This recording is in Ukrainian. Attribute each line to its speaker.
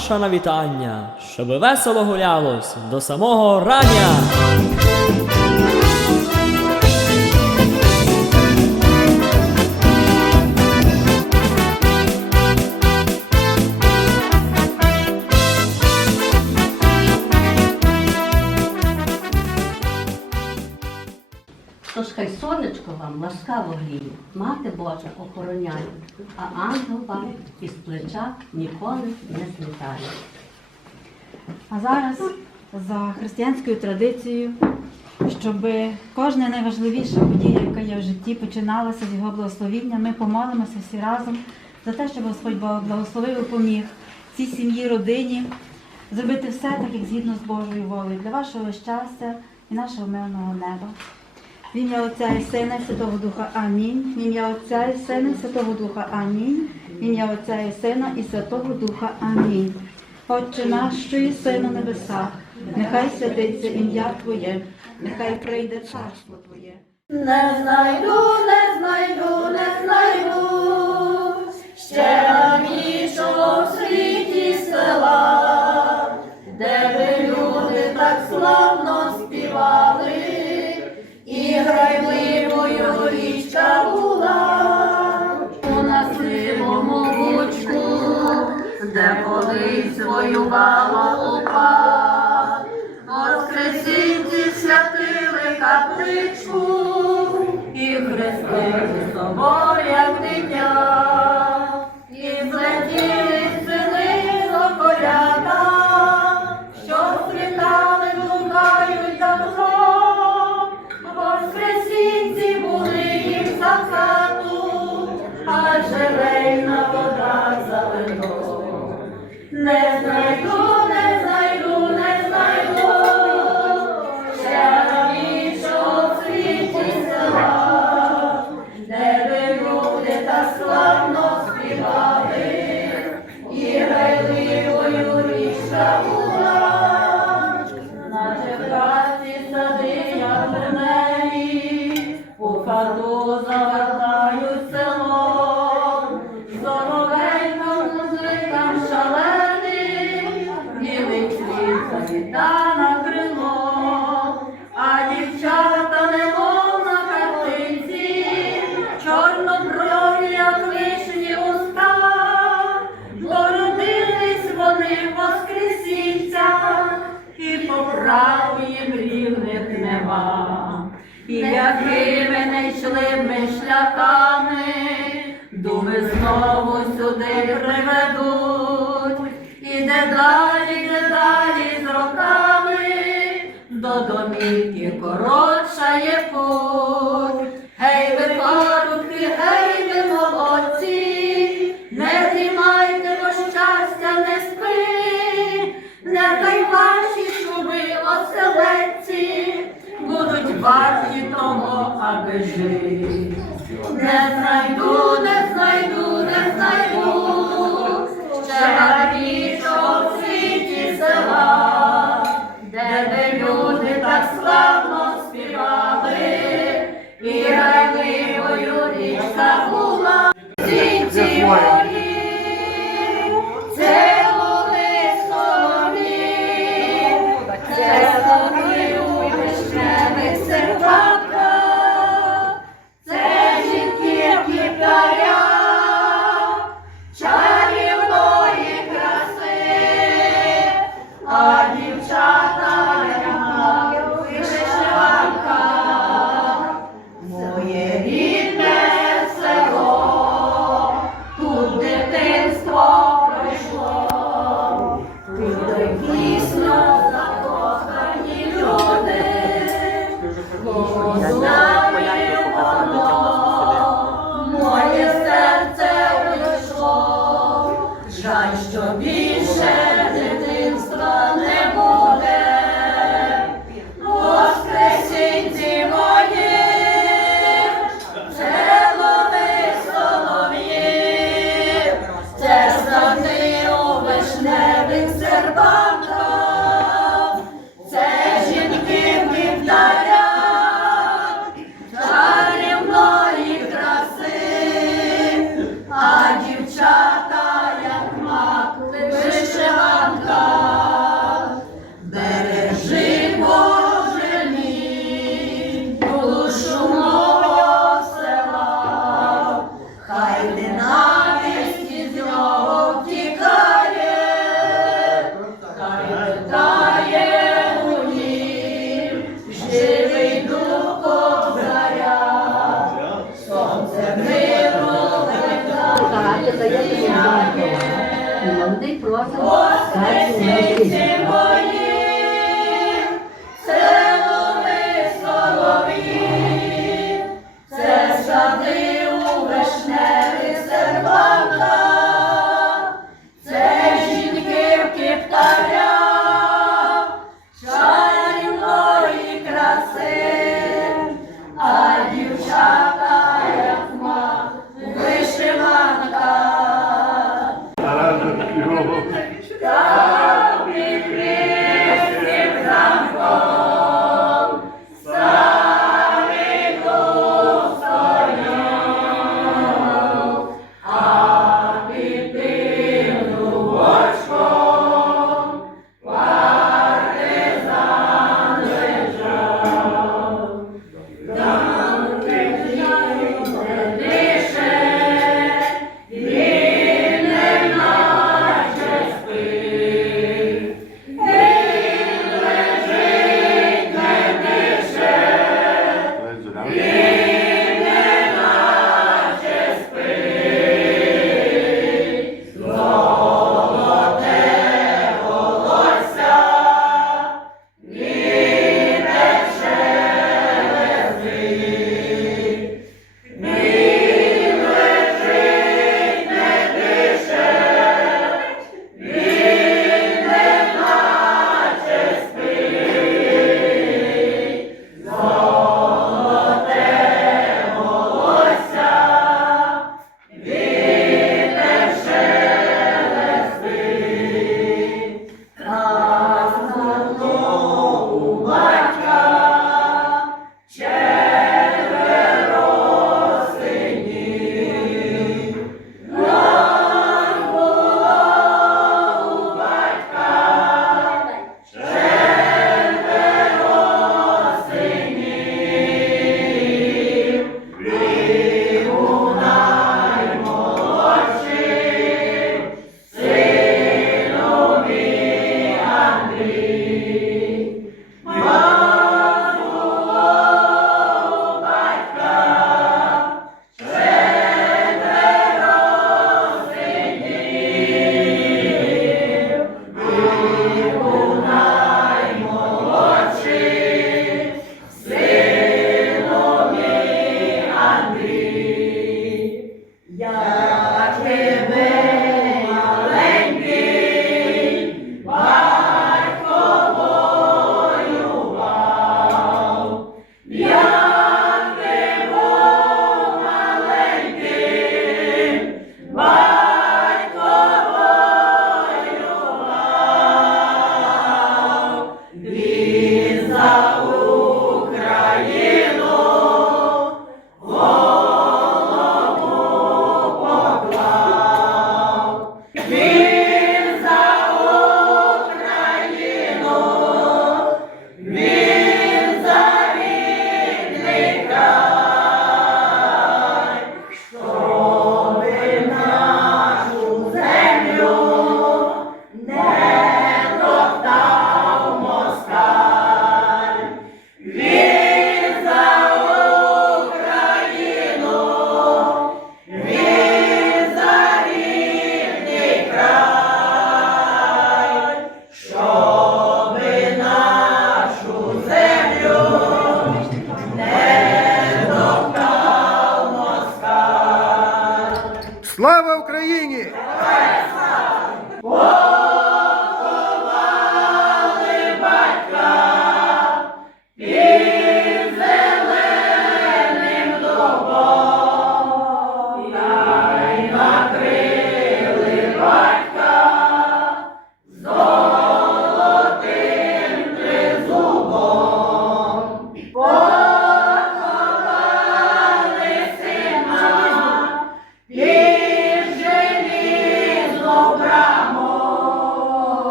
Speaker 1: марша на вітання, щоби весело гулялось до самого рання.
Speaker 2: Ласкаво гріє, мати Божа охороняє, а ангел вам із плеча ніколи не злітає.
Speaker 3: А зараз за християнською традицією, щоб кожна найважливіша подія, яка є в житті, починалася з його благословіння, ми помолимося всі разом за те, щоб Господь благословив і поміг цій сім'ї, родині зробити все так, як згідно з Божою волею, для вашого щастя і нашого мирного неба. В ім'я Отця і Сина і Святого Духа Амінь. В ім'я Отця і Сина і Святого Духа Амінь. В ім'я Отця і Сина і Святого Духа Амінь. Отче наш, що єси на небесах, нехай святиться ім'я Твоє, нехай прийде царство Твоє.
Speaker 4: Не знайду, де колись воювала упа. Воскресінці святили капличку і хрестили собою як дитя, ми шляхами, думи знову сюди приведуть, і де далі, де далі з роками, до домівки коротшає путь. Гей, ви парубки, гей, ви молодці, не дрімайте, бо щастя не спи, нехай ваші шуби оселедці будуть варті аби жити. Не знайду, не знайду, не знайду,
Speaker 5: Subir.
Speaker 4: shine.